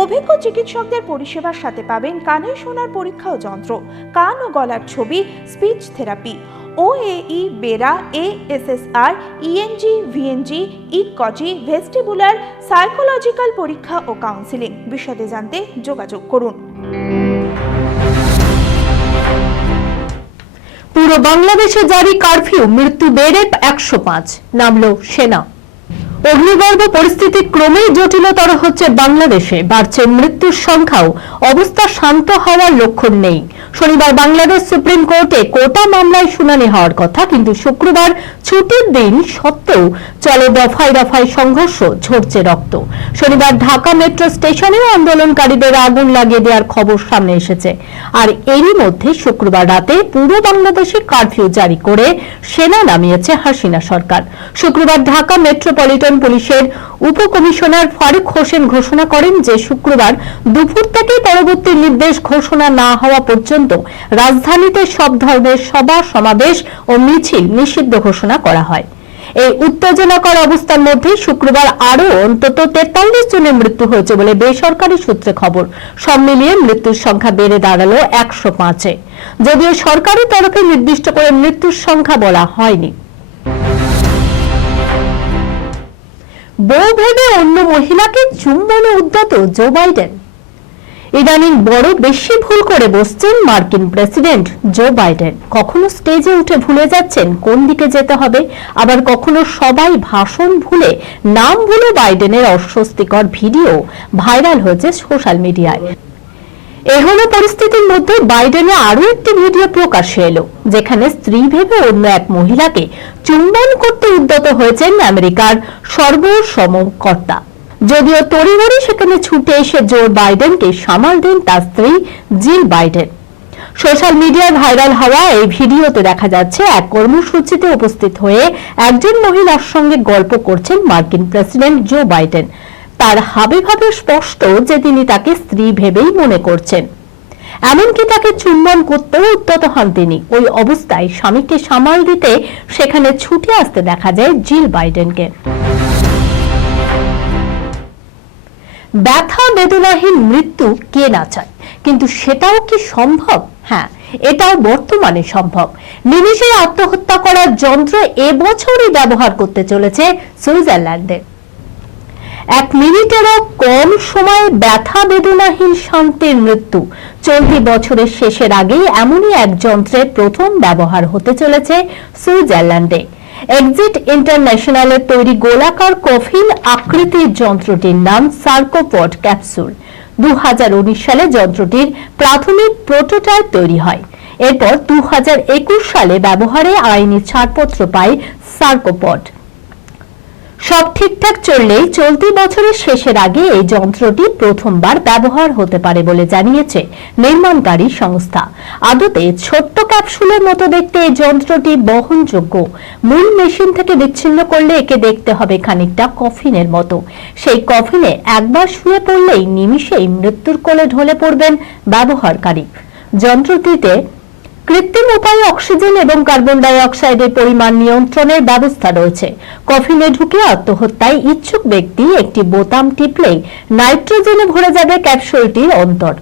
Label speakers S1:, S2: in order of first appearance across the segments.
S1: অভিজ্ঞ চিকিৎসকদের পরিষেবার সাথে পাবেন কানে শোনার পরীক্ষা ও যন্ত্র, কান ও গলার ছবি, speech therapy. OAE BERA ASSR ENG VNG ইকজি vestibular psychological পরীক্ষা ও কাউন্সিলিং বিশদে জানতে যোগাযোগ করুন।
S2: পুরো বাংলাদেশে জারি কারফিউ মৃত্যু বেড়ে একশো পাঁচ। নামলো সেনা। অগ্নিগর্ভ পরিস্থিতি ক্রমেই জটিলতর হচ্ছে বাংলাদেশে। বাড়ছে মৃত্যুর সংখ্যাও। অবস্থা শান্ত হওয়ার লক্ষণ নেই। শনিবার বাংলাদেশ সুপ্রিম কোর্টে কোটা মামলায় শুনানি হওয়ার কথা, কিন্তু শুক্রবার ছুটির দিন সত্ত্বেও চলে দফায় দফায় সংঘর্ষ, ঝরছে রক্ত। শনিবার ঢাকা মেট্রো স্টেশনেও আন্দোলনকারীদের আগুন লাগিয়ে দেওয়ার খবর সামনে এসেছে। আর এরই মধ্যে শুক্রবার রাতে পুরো বাংলাদেশে কারফিউ জারি করে সেনা নামিয়েছে হাসিনা সরকার। শুক্রবার ঢাকা মেট্রোপলিটন পুলিশের উপকমিশনার ফারুক হোসেন ঘোষণা করেন যে শুক্রবার দুপুর থেকে পরবর্তী নির্দেশ ঘোষণা না হওয়া পর্যন্ত রাজধানীতে সব ধরনের সভা, সমাবেশ ও মিছিল নিষিদ্ধ ঘোষণা করা হয়। এই উত্তেজনাকর অবস্থার মধ্যে শুক্রবার আরও অন্তত তেতাল্লিশ জনের মৃত্যু হয়েছে বলে বেসরকারি সূত্রে খবর। সব মিলিয়ে মৃত্যুর সংখ্যা বেড়ে দাঁড়াল একশো পাঁচে। যদিও সরকারি তরফে নির্দিষ্ট করে মৃত্যুর সংখ্যা বলা হয়নি। বউ ভেবে অন্য মহিলাকে চুম্বনে উদ্যত জো বাইডেন। ইদানিং বড় বেশি ভুল করে বসছেন মার্কিন প্রেসিডেন্ট জো বাইডেন। কখনো স্টেজে উঠে ভুলে যাচ্ছেন কোন দিকে যেতে হবে, আবার কখনো সবাই ভাষণ ভুলে নাম ভুলে বাইডেনের অস্বস্তিকর ভিডিও ভাইরাল হয়েছে সোশ্যাল মিডিয়ায়। এহনো পরিস্থিতির মধ্যে বাইডেনে আরও একটি ভিডিও প্রকাশ্যে এলো, যেখানে স্ত্রী ভেবে অন্য এক মহিলাকে চুম্বন করতে উদ্যত হয়েছেন আমেরিকার সর্বসম কর্তা যদিও তড়িঘড়ি সেখানে ছুটে এসে জোর বাইডেনকে সামাল দেন তার স্ত্রী জিল বাইডেন। সোশ্যাল মিডিয়ায় ভাইরাল হওয়া এই ভিডিওতে দেখা যাচ্ছে, এক কর্মসূচিতে উপস্থিত হয়ে একজন মহিলার সঙ্গে গল্প করছেন মার্কিন প্রেসিডেন্ট জো বাইডেন। তার হাবে ভাবে স্পষ্ট যে তিনি তাকে স্ত্রী ভেবেই মনে করছেন। এমনকি তাকে চুম্বন করতেও উদ্যত হন তিনি। ওই অবস্থায় স্বামীকে সামাল দিতে সেখানে ছুটে আসতে দেখা যায় জিল বাইডেনকে। ব্যথা বেদনাহীন মৃত্যু কে না চায়? কিন্তু সেটাও কি সম্ভব? হ্যাঁ এটাও বর্তমানে সম্ভব। নিমিষে আত্মহত্যা করার যন্ত্র এবছরই ব্যবহার করতে চলেছে সুইজারল্যান্ডে। এক মিনিটেরও কম সময়ে ব্যথা বেদনাহীন শান্তির মৃত্যু। চলতি বছরের শেষের আগেই এমনই এক যন্ত্রের প্রথম ব্যবহার হতে চলেছে সুইজারল্যান্ডে। এক্সিট ইন্টারন্যাশনালের তৈরি গোলাকার কফিন আকৃতির যন্ত্রটির নাম সার্কোপড ক্যাপসুল দু হাজার উনিশ সালে যন্ত্রটির প্রাথমিক প্রোটোটাইপ তৈরি হয়। এরপর দু হাজার একুশ সালে ব্যবহারে আইনি ছাড়পত্র পায় সার্কোপড সব ঠিকঠাক চললেই চলতি বছরের শেষের আগে এই যন্ত্রটি প্রথমবার ব্যবহার হতে পারে বলে জানিয়েছে নির্মাণকারী সংস্থা। আদতে ছোট্ট ক্যাপসুলের মতো দেখতে এই যন্ত্রটি বহনযোগ্য। মূল মেশিন থেকে বিচ্ছিন্ন করলে একে দেখতে হবে খানিকটা কফিনের মতো। সেই কফিনে একবার শুয়ে পড়লেই নিমিষেই মৃত্যুর কোলে ঢলে পড়বেন ব্যবহারকারী। যন্ত্রটিতে কৃত্রিম উপায়ে অক্সিজেন এবং কার্বন ডাই অক্সাইডের পরিমাণ নিয়ন্ত্রণের ব্যবস্থা রয়েছে। কফিনে ঢুকে আত্মহত্যায় ইচ্ছুক ব্যক্তি একটি বোতাম টিপলেই নাইট্রোজেনে ভরে যাবে ক্যাপসুলটির অন্তর।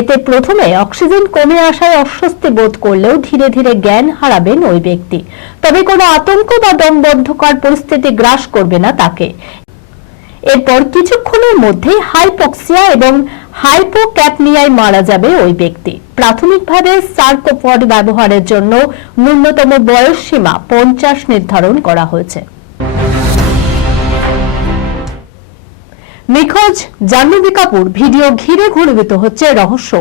S2: এতে প্রথমে অক্সিজেন কমে আসায় অস্বস্তি বোধ করলেও ধীরে ধীরে জ্ঞান হারাবেন ওই ব্যক্তি। তবে কোনো আতঙ্ক বা দমবদ্ধকর পরিস্থিতি গ্রাস করবে না তাকে। এরপর কিছুক্ষণের মধ্যেই হাইপক্সিয়া এবং হাইপোক্যাপনিয়ায় মারা যাবে ওই ব্যক্তি। প্রাথমিকভাবে সার্কোপড ব্যবহারের জন্য ন্যূনতম বয়স সীমা পঞ্চাশ নির্ধারণ করা হয়েছে। নিখোঁজ জাহ্নবী কাপুর ভিডিও ঘিরে ঘনীভূত হচ্ছে রহস্য।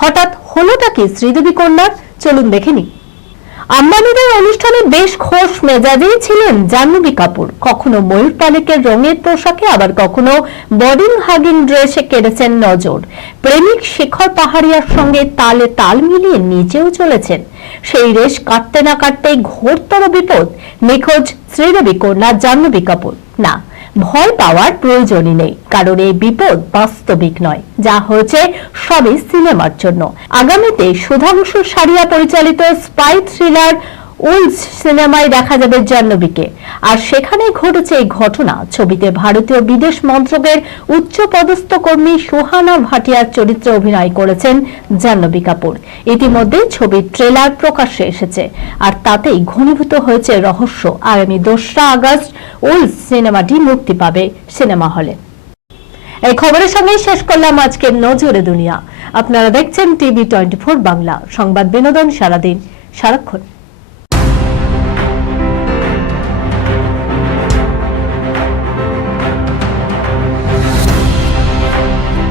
S2: হঠাৎ হলোটা কি শ্রীদেবী কন্যার? চলুন দেখে নিই। আম্বানিদের অনুষ্ঠানে বেশ খোশ মেজাজেই ছিলেন জাহ্নবী কাপুর। কখনো ময়ূর পালিকের রঙের পোশাকে, আবার কখনো বডিং হাগিং ড্রেসে কেড়েছেন নজর। প্রেমিক শেখর পাহাড়িয়ার সঙ্গে তালে তাল মিলিয়ে নিচেও চলেছেন। সেই রেশ কাটতে না কাটতেই ঘোরতর বিপদ, নিখোঁজ শ্রীদেবী কন্যা জাহ্নবী কাপুর। না, ভয় পাওয়ার প্রয়োজনই নেই, কারণ এই বিপদ বাস্তবিক নয়, যা হয়েছে সবই সিনেমার জন্য। আগামীতে সুধাংশু সারিয়া পরিচালিত স্পাই থ্রিলার উলস সিনেমায় দেখা যাবে জাহ্নবীকে। আর সেখানে ঘটেছে এই ঘটনা। ছবিতে ভারতীয় বিদেশ মন্ত্রকের উচ্চ পদস্থ কর্মী সুহানা ভাটিয়ার চরিত্রে অভিনয় করেছেন জাহ্নবী কাপুর। ইতিমধ্যে ছবির ট্রেলার প্রকাশ্যে এসেছে। আর তাতেই ঘনীভূত হয়েছে রহস্য। আগামী দোসরা আগস্ট উলস সিনেমাটি মুক্তি পাবে সিনেমা হলে। এই খবরের সঙ্গে শেষ করলাম আজকের নজরে দুনিয়া। আপনারা দেখছেন টিভি টোয়েন্টি বাংলা। সংবাদ বিনোদন সারাদিন। সারাক্ষণ।